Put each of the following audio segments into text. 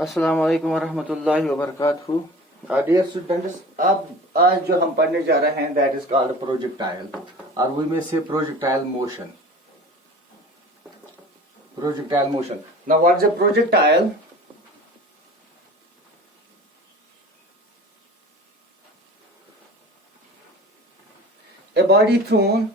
अस्सलाम वालेकुम वरहमतुल्लाहि वबरकातुहू। डियर स्टूडेंट्स, अब आज जो हम पढ़ने जा रहे हैं दैट इज कॉल्ड प्रोजेक्टाइल और वी में से projectile motion. Projectile motion. Now what is a projectile? A body thrown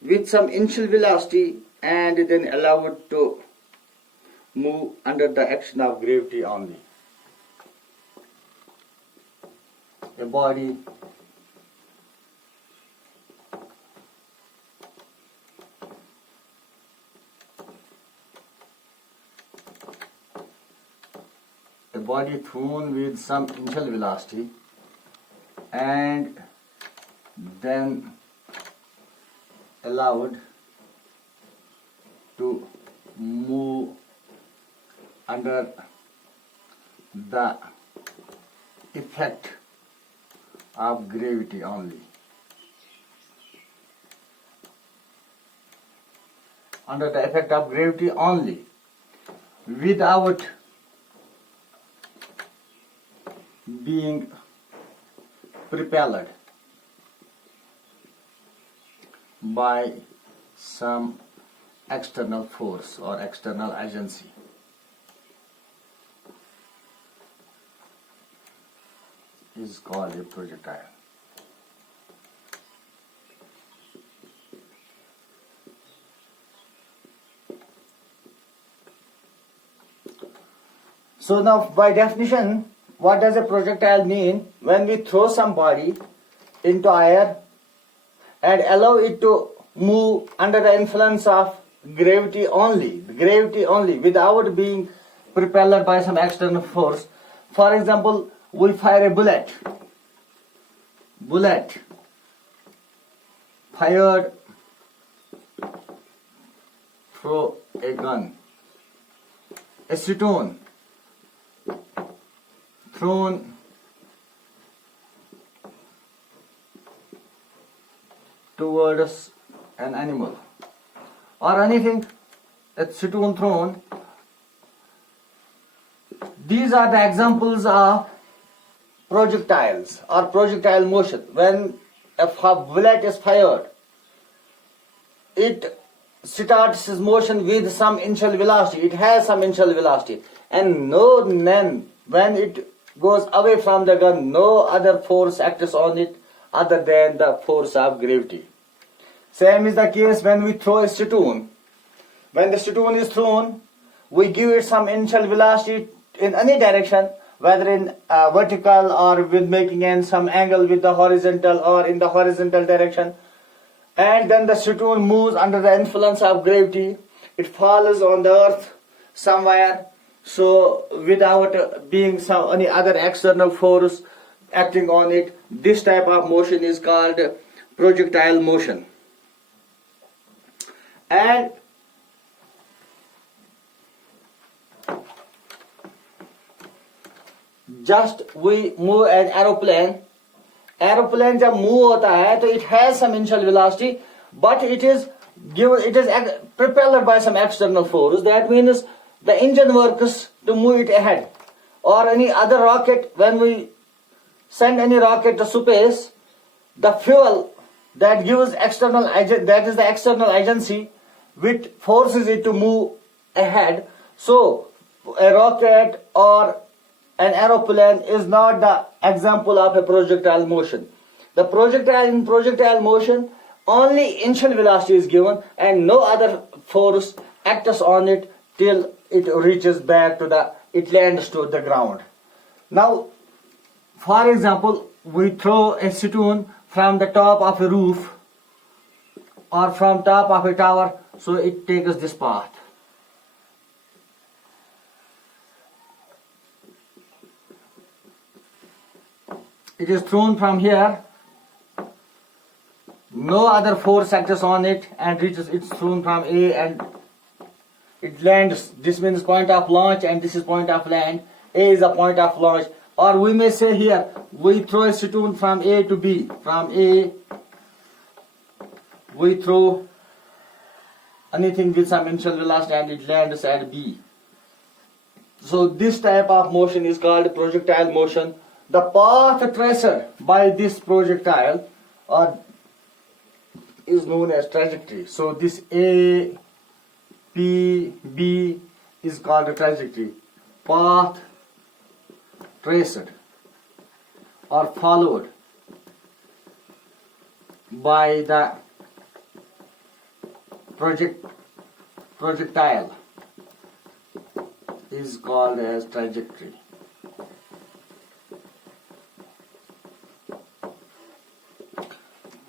with some initial velocity and then allowed to move under the action of gravity only. A body thrown with some initial velocity and then allowed to move under the effect of gravity only. Under the effect of gravity only, without being propelled by some external force or external agency. Is called a projectile. So now by definition, what does a projectile mean? When we throw somebody into air and allow it to move under the influence of gravity only, without being propelled by some external force. For example, we fire a bullet fired through a gun, a stone thrown towards an animal or anything, a stone thrown. These are the examples of projectiles or projectile motion. When a bullet is fired, it starts its motion with some initial velocity. It has some initial velocity, and then when it goes away from the gun, no other force acts on it other than the force of gravity. Same is the case when we throw a stone. When the stone is thrown, we give it some initial velocity in any direction, whether in vertical or with making some angle with the horizontal or in the horizontal direction. And then the stone moves under the influence of gravity. It falls on the earth somewhere. So without being any other external force acting on it, this type of motion is called projectile motion. And just we move an aeroplane जब move होता है तो it has some initial velocity, but it is propelled by some external force. That means the engine works to move it ahead. Or any other rocket, when we send any rocket to space, the fuel that gives that is the external agency which forces it to move ahead. So a rocket or an aeroplane is not the example of a projectile motion. In projectile motion, only initial velocity is given and no other force acts on it till it reaches back it lands to the ground. Now, for example, we throw a stone from the top of a roof or from top of a tower, so it takes this path. It is thrown from here, no other force acts on it and it's thrown from A and it lands. This means point of launch and this is point of land. A is a point of launch. Or we may say here, we throw a stone from A to B. From A, we throw anything with some initial velocity and it lands at B. So this type of motion is called projectile motion. The path traced by this projectile is known as trajectory. So this A, P, B is called a trajectory. Path traced or followed by the projectile is called as trajectory.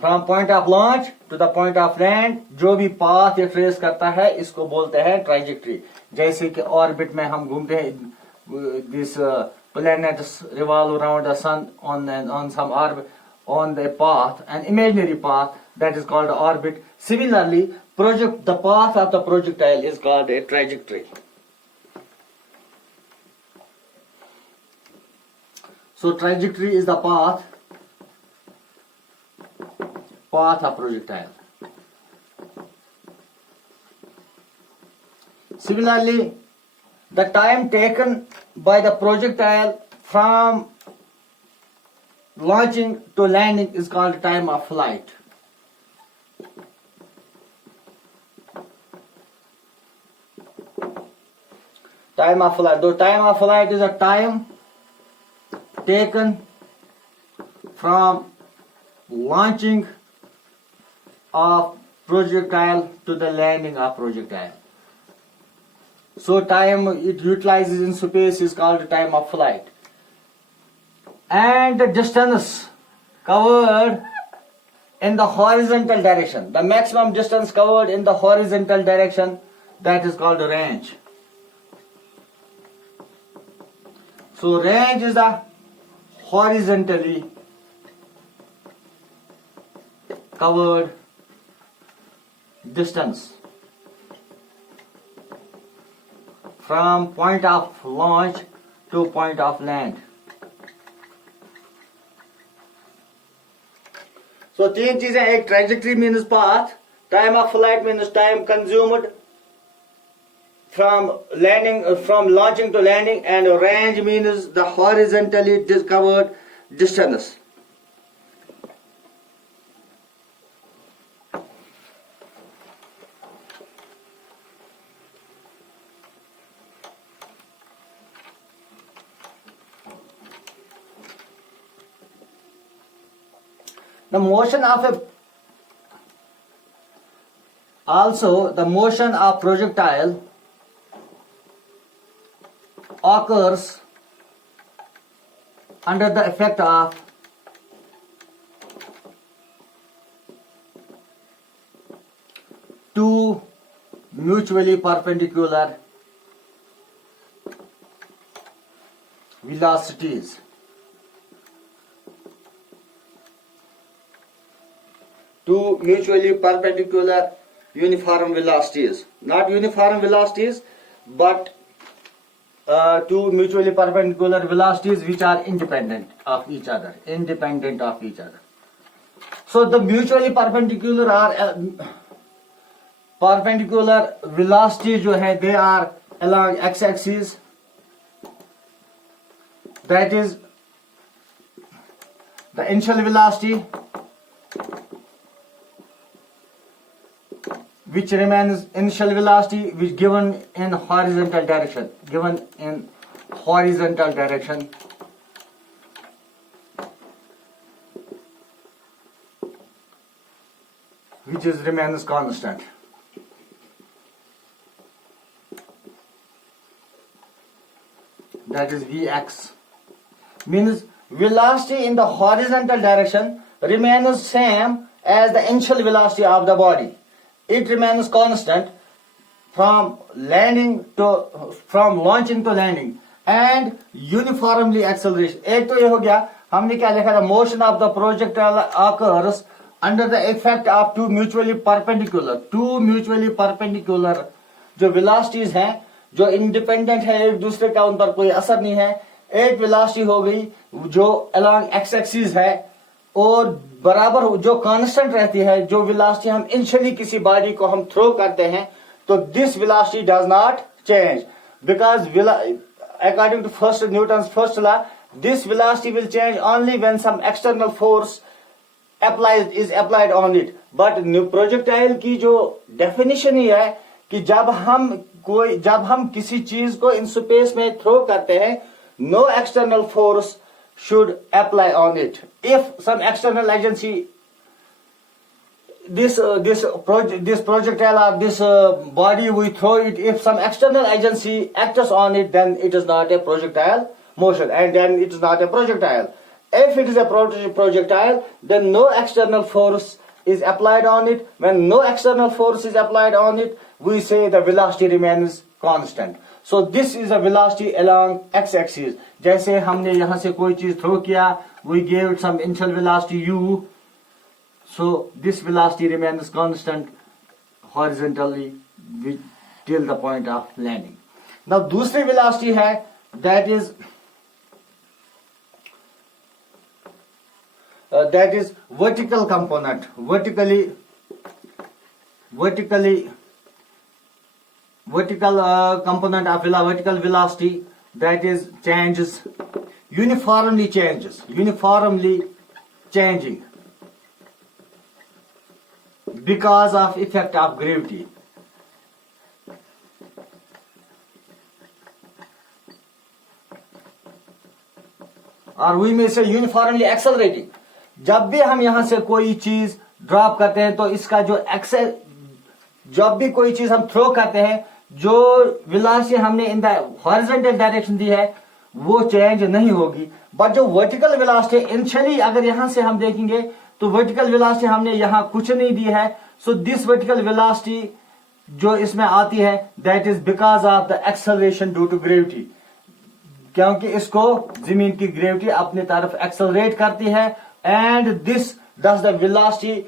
From point of launch to the point of land, जो भी path ये trace करता है इसको बोलते हैं trajectory. जैसे कि orbit में हम घूमते हैं, this planets revolve around the sun on some orbit, on the path, an imaginary path that is called orbit. Similarly, the path of the projectile is called a trajectory. So trajectory is the path of projectile. Similarly, the time taken by the projectile from launching to landing is called time of flight. Time of flight. The time of flight is a time taken from launching of projectile to the landing of projectile. So time it utilizes in space is called time of flight. And the distance covered in the horizontal direction, the maximum distance covered in the horizontal direction, that is called range. So range is the horizontally covered distance from point of launch to point of land. So तीन चीजें, एक trajectory means path, time of flight means time consumed from launching to landing, and range means the horizontally covered distance. The motion of projectile occurs under the effect of two mutually perpendicular velocities. Two mutually perpendicular uniform velocities. Not uniform velocities, but two mutually perpendicular velocities which are independent of each other. So the mutually perpendicular velocities जो है, they are along x-axis. That is the initial velocity, which remains initial velocity, which given in horizontal direction, which remains constant. That is Vx. Means velocity in the horizontal direction remains same as the initial velocity of the body. It remains constant from launching to landing, and uniformly acceleration. एक तो ये हो गया, हमने क्या लिखा था, motion of the projectile occurs under the effect of two mutually perpendicular जो velocities हैं, जो independent है एक दूसरे का, उन पर कोई असर नहीं है. एक velocity हो गई जो along x-axis है, और बराबर जो कांस्टेंट रहती है, जो वेलोसिटी हम इनिशियली किसी बॉडी को हम थ्रो करते हैं, तो this velocity does not change, because according to first Newton's first law, this velocity will change only when some external force is applied on it. But projectile की जो definition ही है कि जब हम किसी चीज को in space में throw करते हैं, no external force should apply on it. If some external agency, this projectile or this body we throw it, if some external agency acts on it, then it is not a projectile motion, and then it is not a projectile. If it is a projectile, then no external force is applied on it. When no external force is applied on it, we say the velocity remains constant. So this is the velocity along x-axis. जैसे हमने यहाँ से कोई चीज throw किया, we gave it some initial velocity u. So this velocity remains constant horizontally till the point of landing. Now दूसरी velocity है, that is vertical component, vertical component of vertical velocity, that is uniformly changing because of effect of gravity. Or we may say uniformly accelerating. जब भी हम यहां से कोई चीज drop करते हैं तो इसका जब भी कोई चीज हम थ्रो करते हैं, जो वेलोसिटी हमने इन द हॉरिजॉन्टल डायरेक्शन दी है वो चेंज नहीं होगी. बट जो वर्टिकल वेलोसिटी इनिशियली अगर यहां से हम देखेंगे तो वर्टिकल वेलोसिटी हमने यहां कुछ नहीं दी है. सो दिस वर्टिकल वेलोसिटी जो इसमें आती है, that is because of the acceleration due to gravity, क्योंकि इसको जमीन की ग्रेविटी अपनी तरफ एक्सेलरेट करती है. And this does the velocity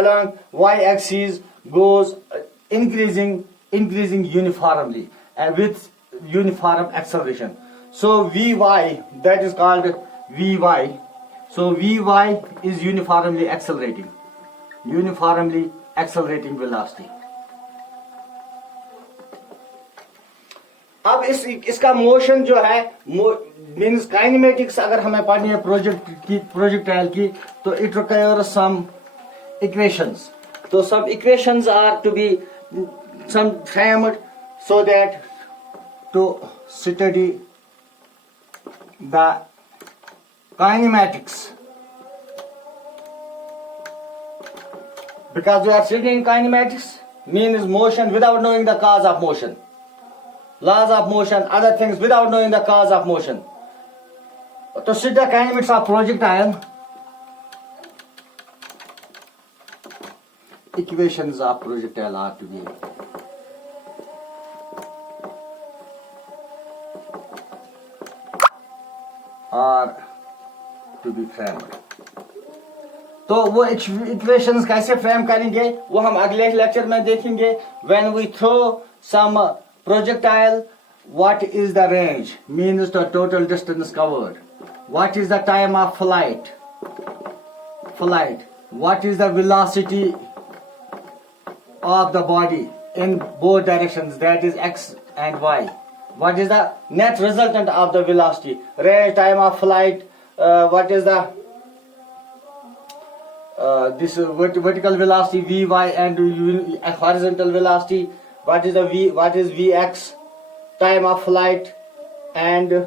along y-axis goes increasing uniformly and with uniform acceleration. So Vy, that is called Vy. So Vy is uniformly accelerating velocity. अब इसका मोशन जो है मीन्स काइनेमेटिक्स अगर हमें पढ़नी है प्रोजेक्टाइल की, तो इट रिक्वायर्स सम इक्वेशंस. तो some equations are to be some framed so that to study the kinematics, because we are studying kinematics means motion without knowing the cause of motion, laws of motion, other things without knowing the cause of motion. To study the kinematics of projectile, equations of projectile are to be framed. तो वो equations कैसे frame करेंगे वो हम अगले lecture में देखेंगे. When we throw some projectile, what is the range? Means the total distance covered. What is the time of flight? What is the velocity of the body in both directions, that is x and y? What is the net resultant of the velocity? Range, time of flight, what is the this vertical velocity Vy and horizontal velocity, what is Vx, time of flight, and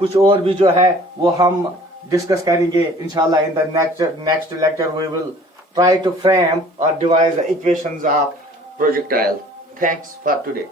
कुछ और भी जो है वो हम discuss करेंगे इंशाल्लाह. In the next lecture we will try to frame or devise the equations of projectile. Thanks for today.